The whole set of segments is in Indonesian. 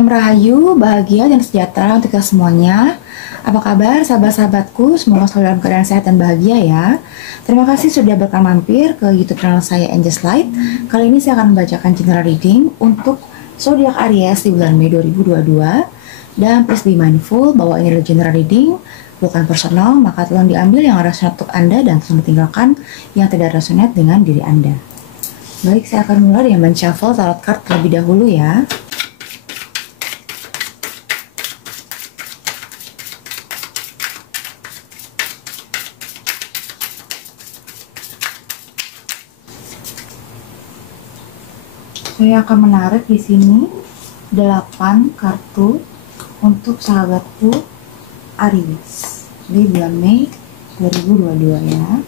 Salam rahayu, bahagia dan sejahtera untuk kita semuanya. Apa kabar sahabat-sahabatku? Semoga selalu dalam keadaan sehat dan bahagia ya. Terima kasih sudah mampir ke YouTube channel saya Angels Light. Kali ini saya akan membacakan general reading untuk zodiak Aries di bulan Mei 2022. Dan please be mindful bahwa ini adalah general reading, bukan personal, maka tolong diambil yang resonate untuk Anda dan tolong ditinggalkan yang tidak resonate dengan diri Anda. Baik, saya akan mulai dengan men-shuffle tarot card terlebih dahulu ya. Saya akan menarik di sini 8 kartu untuk sahabatku Aries di bulan Mei 2022 ya.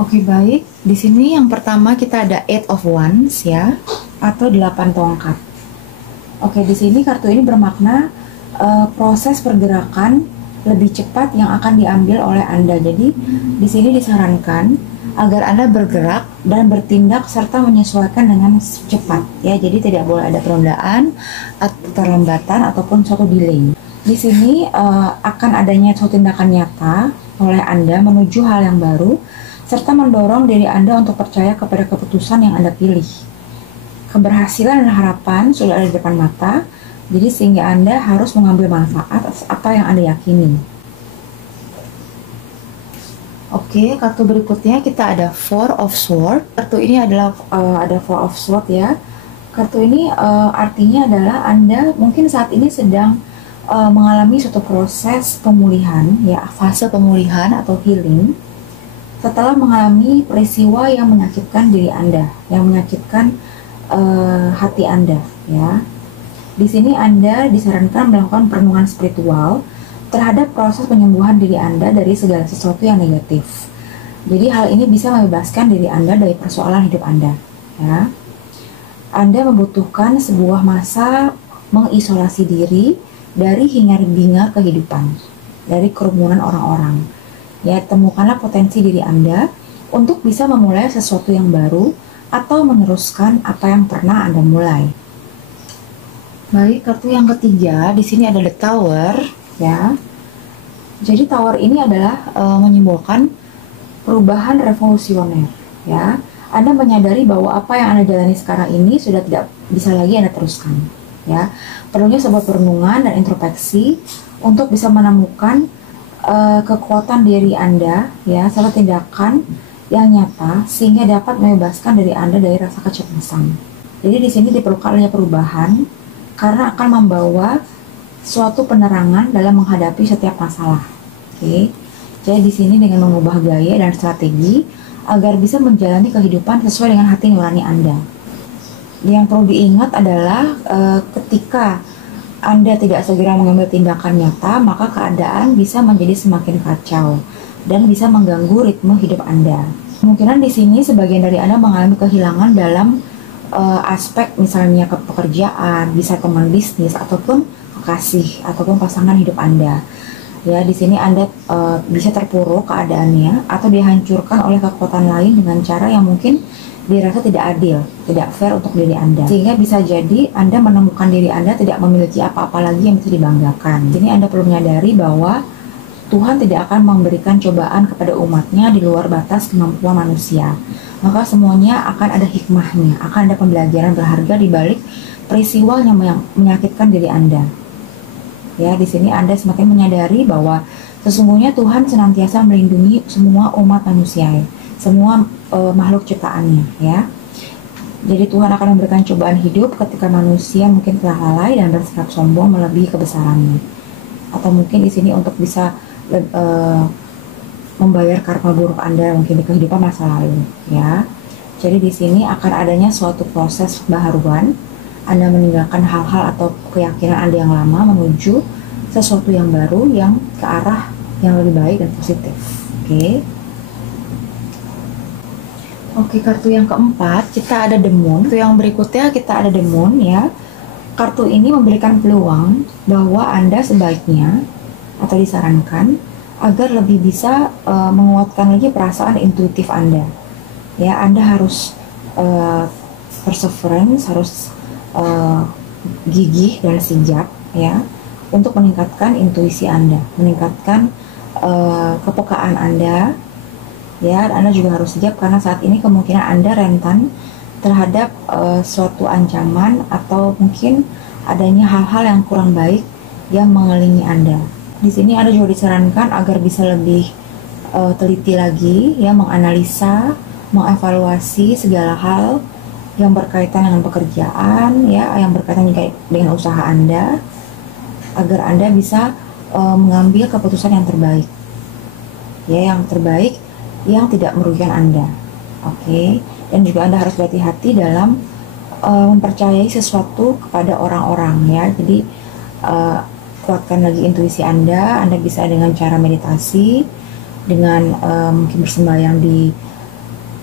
Oke, baik. Di sini yang pertama kita ada 8 of Wands ya, atau 8 tongkat. Oke, di sini kartu ini bermakna proses pergerakan lebih cepat yang akan diambil oleh Anda. Jadi di sini disarankan agar Anda bergerak dan bertindak serta menyesuaikan dengan cepat ya. Jadi tidak boleh ada penundaan atau keterlambatan ataupun suatu delay. Di sini akan adanya suatu tindakan nyata oleh Anda menuju hal yang baru serta mendorong diri Anda untuk percaya kepada keputusan yang Anda pilih. Keberhasilan dan harapan sudah ada di depan mata, jadi sehingga Anda harus mengambil manfaat atas apa yang Anda yakini. Oke, kartu berikutnya kita ada Four of Swords. Kartu ini adalah ada Four of Swords ya. Kartu ini artinya adalah Anda mungkin saat ini sedang mengalami suatu proses pemulihan ya, fase pemulihan atau healing setelah mengalami peristiwa yang menyakitkan diri Anda, yang menyakitkan hati Anda ya. Di sini Anda disarankan melakukan perenungan spiritual terhadap proses penyembuhan diri Anda dari segala sesuatu yang negatif. Jadi hal ini bisa membebaskan diri Anda dari persoalan hidup Anda ya. Anda membutuhkan sebuah masa mengisolasi diri dari hingar-bingar kehidupan, dari kerumunan orang-orang. Ya, temukanlah potensi diri Anda untuk bisa memulai sesuatu yang baru atau meneruskan apa yang pernah Anda mulai. Baik, kartu yang ketiga di sini ada The Tower ya. Jadi Tower ini adalah menyimbolkan perubahan revolusioner ya. Anda menyadari bahwa apa yang Anda jalani sekarang ini sudah tidak bisa lagi Anda teruskan ya. Perlunya sebuah perenungan dan introspeksi untuk bisa menemukan kekuatan diri Anda ya, serta tindakan yang nyata sehingga dapat membebaskan diri Anda dari rasa kecemasan. Jadi di sini diperlukan adanya perubahan karena akan membawa suatu penerangan dalam menghadapi setiap masalah. Oke. Jadi di sini dengan mengubah gaya dan strategi agar bisa menjalani kehidupan sesuai dengan hati nurani Anda. Yang perlu diingat adalah ketika Anda tidak segera mengambil tindakan nyata, maka keadaan bisa menjadi semakin kacau dan bisa mengganggu ritme hidup Anda. Kemungkinan di sini sebagian dari Anda mengalami kehilangan dalam aspek misalnya ke pekerjaan, bisa teman bisnis ataupun kekasih ataupun pasangan hidup Anda. Ya, di sini Anda bisa terpuruk keadaannya atau dihancurkan oleh kekuatan lain dengan cara yang mungkin dirasa tidak adil, tidak fair untuk diri Anda. Sehingga bisa jadi Anda menemukan diri Anda tidak memiliki apa-apa lagi yang bisa dibanggakan. Jadi Anda perlu menyadari bahwa Tuhan tidak akan memberikan cobaan kepada umatnya di luar batas kemampuan manusia. Maka semuanya akan ada hikmahnya, akan ada pembelajaran berharga di balik peristiwa yang menyakitkan diri Anda. Ya, di sini Anda semakin menyadari bahwa sesungguhnya Tuhan senantiasa melindungi semua umat manusia, semua makhluk ciptaannya ya. Jadi Tuhan akan memberikan cobaan hidup ketika manusia mungkin telah lalai dan bersikap sombong melebihi kebesarannya. Atau mungkin di sini untuk bisa membayar karma buruk Anda mungkin di kehidupan masa lalu ya. Jadi di sini akan adanya suatu proses baharuan. Anda meninggalkan hal-hal atau keyakinan Anda yang lama menuju sesuatu yang baru yang ke arah yang lebih baik dan positif. Oke. Oke, kartu yang keempat kita ada The Moon. Kartu yang berikutnya kita ada The Moon ya. Kartu ini memberikan peluang bahwa Anda sebaiknya atau disarankan agar lebih bisa menguatkan lagi perasaan intuitif Anda. Ya, Anda harus perseverance, harus uh, gigih dan sigap ya untuk meningkatkan intuisi Anda, meningkatkan kepekaan Anda ya. Anda juga harus sigap karena saat ini kemungkinan Anda rentan terhadap suatu ancaman atau mungkin adanya hal-hal yang kurang baik yang mengelilingi Anda. Di sini Anda juga disarankan agar bisa lebih teliti lagi ya, menganalisa, mengevaluasi segala hal yang berkaitan dengan pekerjaan ya, yang berkaitan juga dengan usaha Anda, agar Anda bisa mengambil keputusan yang terbaik ya, yang terbaik yang tidak merugikan Anda. Oke. Dan juga Anda harus berhati-hati dalam mempercayai sesuatu kepada orang-orang ya. Jadi kuatkan lagi intuisi Anda. Anda bisa dengan cara meditasi, dengan mungkin bersembahyang di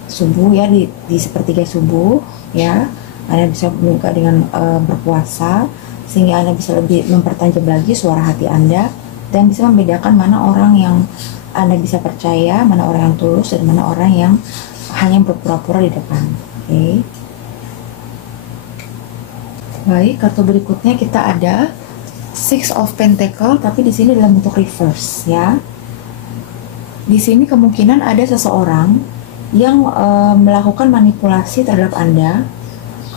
subuh ya, di sepertiga subuh ya. Anda bisa juga dengan berpuasa, sehingga Anda bisa lebih mempertajam lagi suara hati Anda dan bisa membedakan mana orang yang Anda bisa percaya, mana orang yang tulus, dan mana orang yang hanya berpura-pura di depan. Oke. Baik, kartu berikutnya kita ada Six of Pentacle, tapi di sini dalam bentuk reverse ya. Di sini kemungkinan ada seseorang yang melakukan manipulasi terhadap Anda,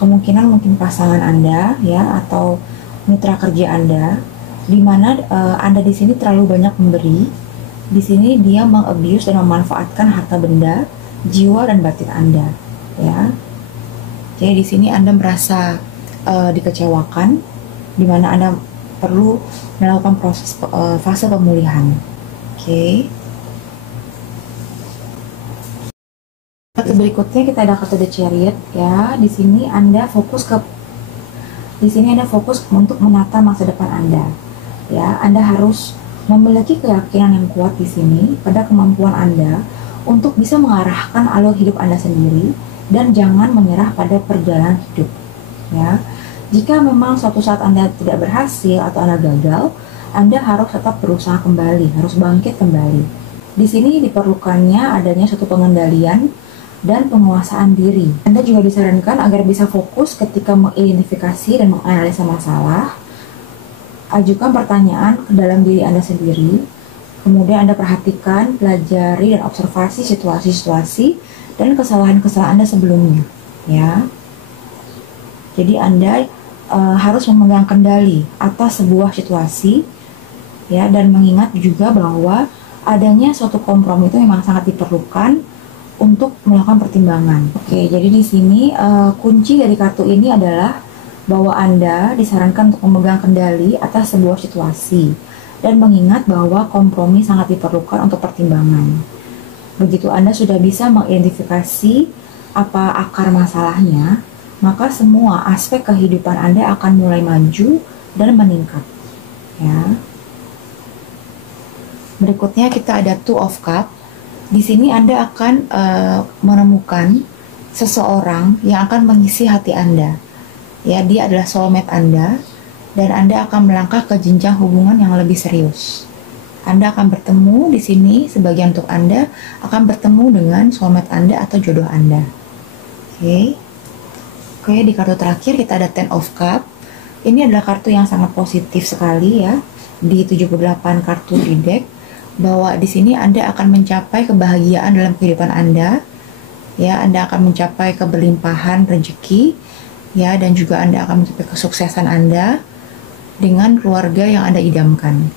kemungkinan mungkin pasangan Anda ya, atau mitra kerja Anda, di mana Anda di sini terlalu banyak memberi. Di sini dia mengabuse dan memanfaatkan harta benda, jiwa dan batin Anda ya. Jadi di sini Anda merasa dikecewakan, di mana Anda perlu melakukan proses fase pemulihan. Oke. Kartu berikutnya kita ada kartu The Chariot ya. Di sini Anda fokus untuk menata masa depan Anda. Ya, Anda harus memiliki keyakinan yang kuat di sini pada kemampuan Anda untuk bisa mengarahkan alur hidup Anda sendiri dan jangan menyerah pada perjalanan hidup. Ya, jika memang suatu saat Anda tidak berhasil atau Anda gagal, Anda harus tetap berusaha kembali, harus bangkit kembali. Di sini diperlukannya adanya suatu pengendalian dan penguasaan diri. Anda juga disarankan agar bisa fokus ketika mengidentifikasi dan menganalisa masalah. Ajukan pertanyaan ke dalam diri Anda sendiri. Kemudian Anda perhatikan, pelajari, dan observasi situasi-situasi dan kesalahan-kesalahan Anda sebelumnya. Ya. Jadi Anda harus memegang kendali atas sebuah situasi, ya, dan mengingat juga bahwa adanya suatu kompromi itu memang sangat diperlukan untuk melakukan pertimbangan. Oke, jadi di sini kunci dari kartu ini adalah bahwa Anda disarankan untuk memegang kendali atas sebuah situasi dan mengingat bahwa kompromi sangat diperlukan untuk pertimbangan. Begitu Anda sudah bisa mengidentifikasi apa akar masalahnya, maka semua aspek kehidupan Anda akan mulai maju dan meningkat. Ya. Berikutnya kita ada Two of Cups. Di sini Anda akan menemukan seseorang yang akan mengisi hati Anda. Ya, dia adalah soulmate Anda dan Anda akan melangkah ke jenjang hubungan yang lebih serius. Anda akan bertemu di sini, sebagian untuk Anda akan bertemu dengan soulmate Anda atau jodoh Anda. Oke. Oke, di kartu terakhir kita ada Ten of Cups. Ini adalah kartu yang sangat positif sekali ya. Di 78 kartu di deck, bahwa di sini Anda akan mencapai kebahagiaan dalam kehidupan Anda. Ya, Anda akan mencapai keberlimpahan rezeki. Ya, dan juga Anda akan mencapai kesuksesan Anda dengan keluarga yang Anda idamkan.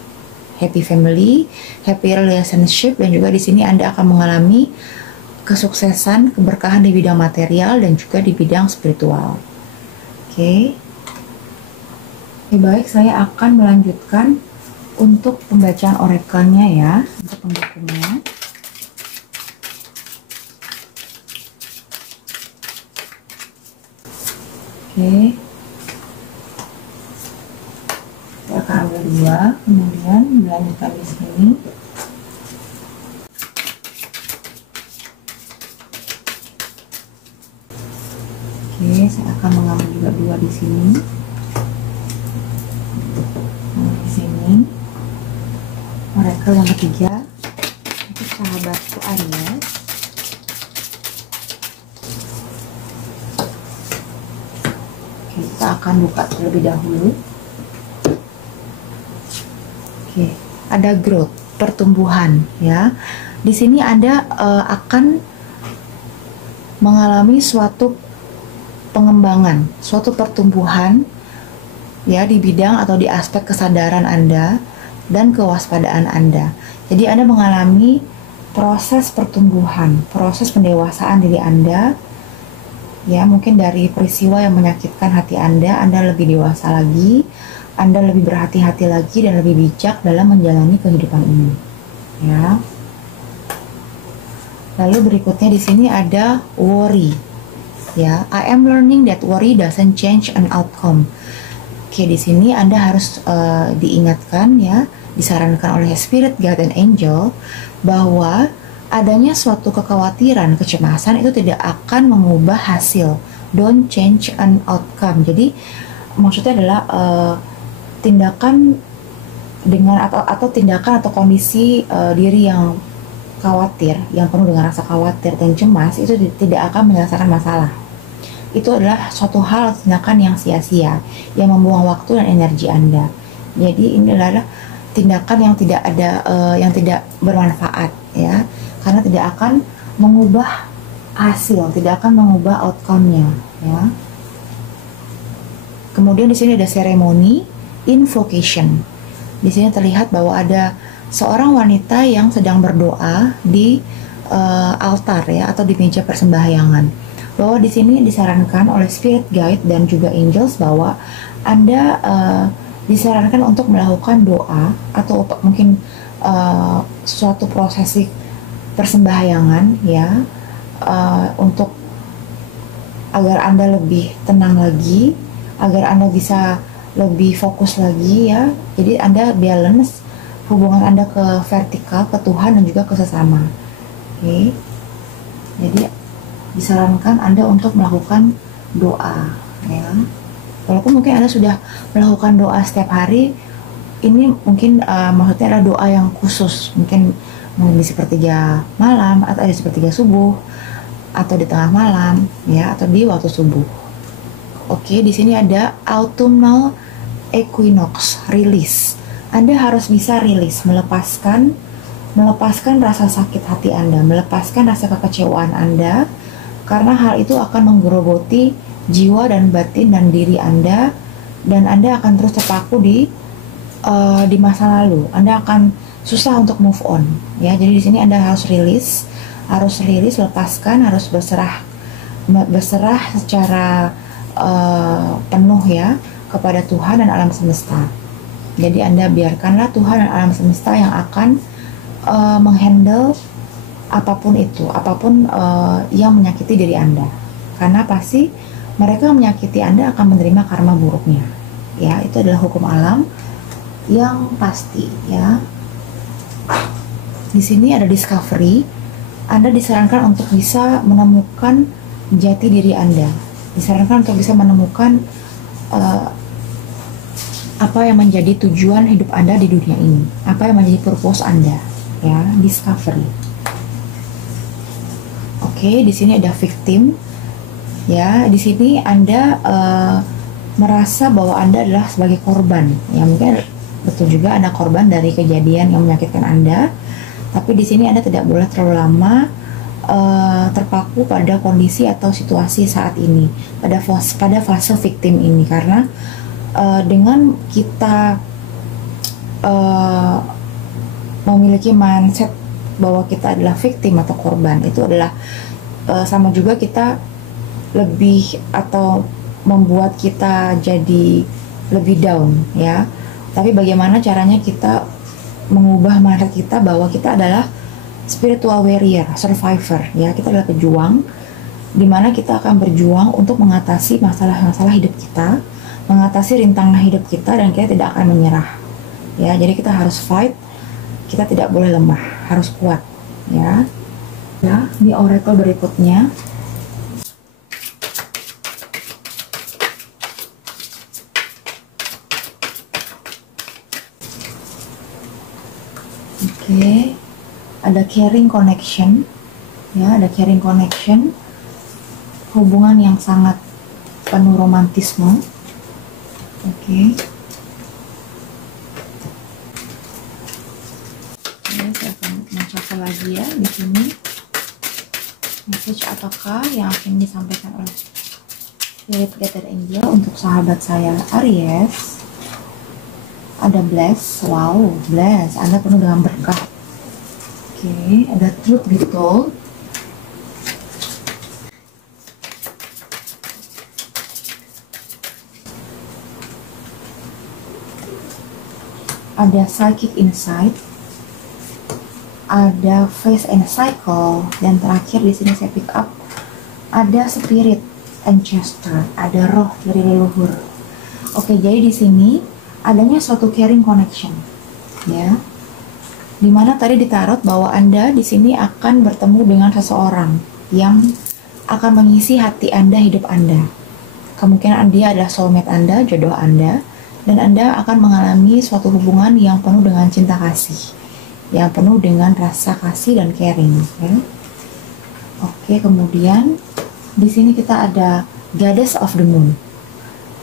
Happy family, happy relationship, dan juga di sini Anda akan mengalami kesuksesan, keberkahan di bidang material dan juga di bidang spiritual. Oke. Oke, baik, saya akan melanjutkan untuk pembacaan orakelnya ya, untuk pendukungnya. Oke, saya akan ambil dua, kemudian melanjutkan di sini. Oke, saya akan mengambil juga dua di sini. Nah, di sini orakel yang ketiga untuk sahabatku Aries. Kita akan buka terlebih dahulu. Oke, ada growth, pertumbuhan ya. Di sini Anda akan mengalami suatu pengembangan, suatu pertumbuhan ya di bidang atau di aspek kesadaran Anda dan kewaspadaan Anda. Jadi Anda mengalami proses pertumbuhan, proses pendewasaan diri Anda. Ya, mungkin dari peristiwa yang menyakitkan hati Anda lebih dewasa lagi, Anda lebih berhati-hati lagi dan lebih bijak dalam menjalani kehidupan ini. Ya. Lalu berikutnya di sini ada worry. Ya, I am learning that worry doesn't change an outcome. Oke, di sini Anda harus diingatkan ya, disarankan oleh Spirit, God, dan Angel bahwa adanya suatu kekhawatiran, kecemasan itu tidak akan mengubah hasil. Don't change an outcome. Jadi maksudnya adalah tindakan dengan atau tindakan atau kondisi diri yang khawatir, yang penuh dengan rasa khawatir dan cemas itu tidak akan menyelesaikan masalah. Itu adalah suatu hal tindakan yang sia-sia, yang membuang waktu dan energi Anda. Jadi ini adalah tindakan yang tidak ada, yang tidak bermanfaat ya, karena tidak akan mengubah hasil, tidak akan mengubah outcome-nya ya. Kemudian di sini ada seremoni invocation. Di sini terlihat bahwa ada seorang wanita yang sedang berdoa di altar ya, atau di meja persembahyangan. Bahwa di sini disarankan oleh Spirit Guide dan juga Angels bahwa Anda disarankan untuk melakukan doa atau mungkin suatu prosesi persembahyangan ya, untuk agar Anda lebih tenang lagi, agar Anda bisa lebih fokus lagi ya. Jadi Anda balance hubungan Anda ke vertikal, ke Tuhan dan juga ke sesama. Oke. Jadi disarankan Anda untuk melakukan doa ya. Walaupun mungkin Anda sudah melakukan doa setiap hari, ini mungkin maksudnya adalah doa yang khusus, mungkin di sepertiga malam atau di sepertiga subuh atau di tengah malam ya, atau di waktu subuh. Oke, di sini ada autumnal equinox release. Anda harus bisa rilis, melepaskan rasa sakit hati Anda, melepaskan rasa kekecewaan Anda, karena hal itu akan menggerogoti jiwa dan batin dan diri Anda, dan Anda akan terus terpaku di masa lalu. Anda akan susah untuk move on ya. Jadi di sini Anda harus rilis, lepaskan, harus berserah secara penuh ya kepada Tuhan dan alam semesta. Jadi Anda biarkanlah Tuhan dan alam semesta yang akan menghandle apapun itu, apapun yang menyakiti diri Anda, karena pasti mereka yang menyakiti Anda akan menerima karma buruknya ya. Itu adalah hukum alam yang pasti ya. Di sini ada discovery. Anda disarankan untuk bisa menemukan jati diri Anda, disarankan untuk bisa menemukan apa yang menjadi tujuan hidup Anda di dunia ini, apa yang menjadi purpose Anda ya. Discovery. Oke, di sini ada victim ya. Di sini Anda merasa bahwa Anda adalah sebagai korban ya. Mungkin betul juga Anda korban dari kejadian yang menyakitkan Anda, tapi di sini Anda tidak boleh terlalu lama terpaku pada kondisi atau situasi saat ini, pada fase victim ini, karena dengan kita memiliki mindset bahwa kita adalah victim atau korban, itu adalah sama juga kita lebih atau membuat kita jadi lebih down ya. Tapi bagaimana caranya kita mengubah mindset kita bahwa kita adalah spiritual warrior, survivor ya. Kita adalah pejuang, dimana kita akan berjuang untuk mengatasi masalah-masalah hidup kita, mengatasi rintangan hidup kita, dan kita tidak akan menyerah ya. Jadi kita harus fight, kita tidak boleh lemah, harus kuat ya. Ya, ini oracle berikutnya. Oke, ada caring connection ya, ada caring connection, hubungan yang sangat penuh romantisme Oke. Oke, saya akan mencoba lagi ya di sini. Message apakah yang akan disampaikan oleh Spirit Guide Angel untuk sahabat saya Aries? Ada bless, wow, bless. Anda penuh dengan berkah. Oke, ada truth be told. Ada psychic insight. Ada phase and cycle, dan terakhir di sini saya pick up ada spirit ancestor, ada roh dari leluhur. Oke, jadi di sini adanya suatu caring connection, ya. Dimana tadi ditarot bahwa Anda di sini akan bertemu dengan seseorang yang akan mengisi hati Anda, hidup Anda. Kemungkinan dia adalah soulmate Anda, jodoh Anda, dan Anda akan mengalami suatu hubungan yang penuh dengan cinta kasih, yang penuh dengan rasa kasih dan caring. Ya. Oke, kemudian di sini kita ada Goddess of the Moon.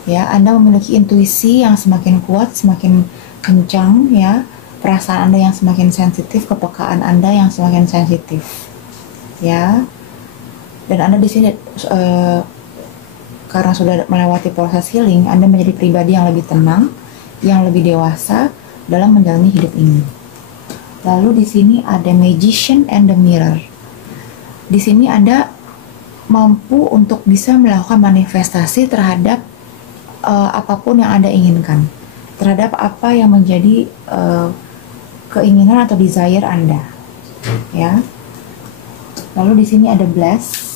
Ya, Anda memiliki intuisi yang semakin kuat, semakin kencang, ya. Perasaan Anda yang semakin sensitif, kepekaan Anda yang semakin sensitif. Ya. Dan Anda di sini karena sudah melewati proses healing, Anda menjadi pribadi yang lebih tenang, yang lebih dewasa dalam menjalani hidup ini. Lalu di sini ada Magician and the Mirror. Di sini Anda mampu untuk bisa melakukan manifestasi terhadap apapun yang Anda inginkan, terhadap apa yang menjadi keinginan atau desire Anda. Ya. Lalu di sini ada Bless.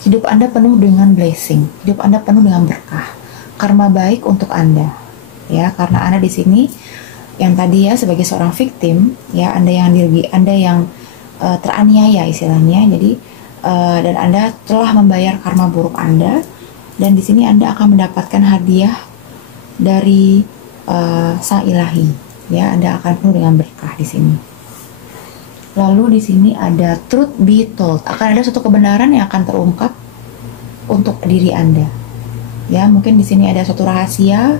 Hidup Anda penuh dengan blessing, hidup Anda penuh dengan berkah, karma baik untuk Anda. Ya, karena Anda di sini yang tadi ya sebagai seorang victim, ya Anda yang teraniaya istilahnya. Jadi dan Anda telah membayar karma buruk Anda, dan di sini Anda akan mendapatkan hadiah dari Sang Ilahi. Ya, Anda akan penuh dengan berkah di sini. Lalu di sini ada truth be told, akan ada suatu kebenaran yang akan terungkap untuk diri Anda. Ya, mungkin di sini ada suatu rahasia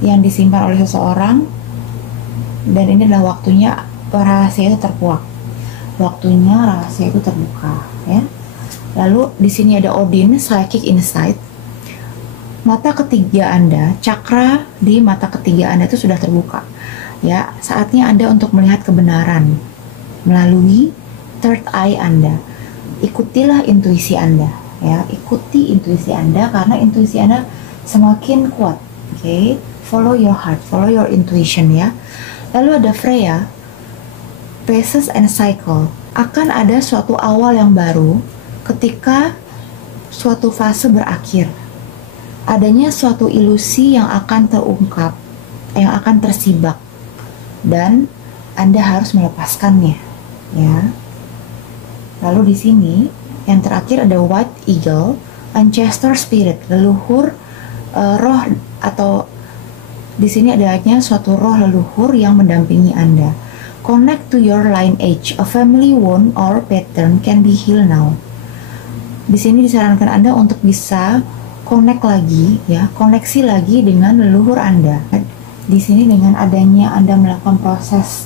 yang disimpan oleh seseorang, dan ini adalah waktunya rahasia itu terkuak, waktunya rahasia itu terbuka. Ya. Lalu di sini ada Odin, psychic insight. Mata ketiga Anda, cakra di mata ketiga Anda itu sudah terbuka. Ya, saatnya Anda untuk melihat kebenaran melalui third eye Anda. Ikutilah intuisi Anda, ya, ikuti intuisi Anda karena intuisi Anda semakin kuat. Oke, follow your heart, follow your intuition, ya. Lalu ada Freya, phases and cycle. Akan ada suatu awal yang baru ketika suatu fase berakhir. Adanya suatu ilusi yang akan terungkap, yang akan tersibak, dan Anda harus melepaskannya. Ya. Lalu di sini yang terakhir ada White Eagle, Ancestor Spirit, leluhur roh, atau di sini adanya suatu roh leluhur yang mendampingi Anda. Connect to your lineage, a family wound or pattern can be healed now. Di sini disarankan Anda untuk bisa connect lagi, ya, koneksi lagi dengan leluhur Anda. Di sini dengan adanya Anda melakukan proses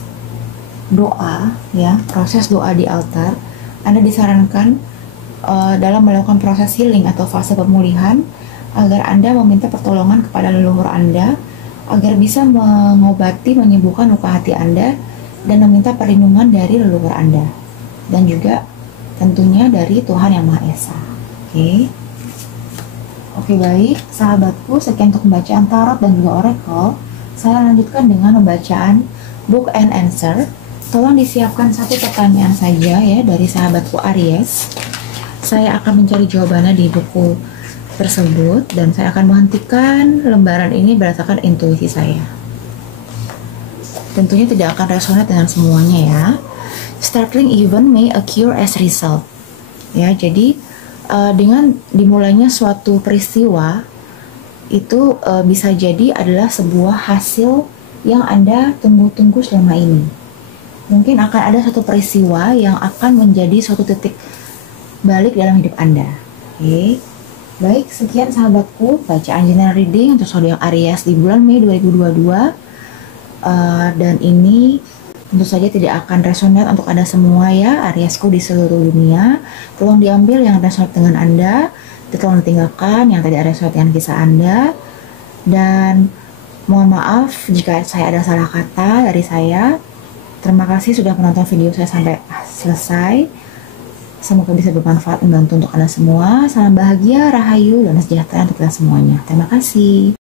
doa, ya, proses doa di altar, Anda disarankan dalam melakukan proses healing atau fase pemulihan agar Anda meminta pertolongan kepada leluhur Anda agar bisa mengobati, menyembuhkan luka hati Anda, dan meminta perlindungan dari leluhur Anda dan juga tentunya dari Tuhan Yang Maha Esa. Oke, baik sahabatku, sekian untuk pembacaan tarot dan juga oracle. Saya lanjutkan dengan pembacaan book and answer. Tolong disiapkan satu pertanyaan saja ya dari sahabatku Aries. Saya akan mencari jawabannya di buku tersebut dan saya akan menghentikan lembaran ini berdasarkan intuisi saya. Tentunya tidak akan resonate dengan semuanya ya. Startling event may occur as result. Ya, jadi dengan dimulainya suatu peristiwa itu bisa jadi adalah sebuah hasil yang Anda tunggu-tunggu selama ini. Mungkin akan ada satu peristiwa yang akan menjadi suatu titik balik dalam hidup Anda. Baik, sekian sahabatku bacaan general reading untuk zodiak Aries di bulan Mei 2022. Dan ini tentu saja tidak akan resonate untuk Anda semua ya, Ariesku di seluruh dunia. Tolong diambil yang resonate dengan Anda, tolong ditinggalkan yang tidak resonate dengan kisah Anda. Dan mohon maaf jika saya ada salah kata dari saya. Terima kasih sudah menonton video saya sampai selesai. Semoga bisa bermanfaat membantu untuk Anda semua. Salam bahagia, rahayu, dan sejahtera untuk kita semuanya. Terima kasih.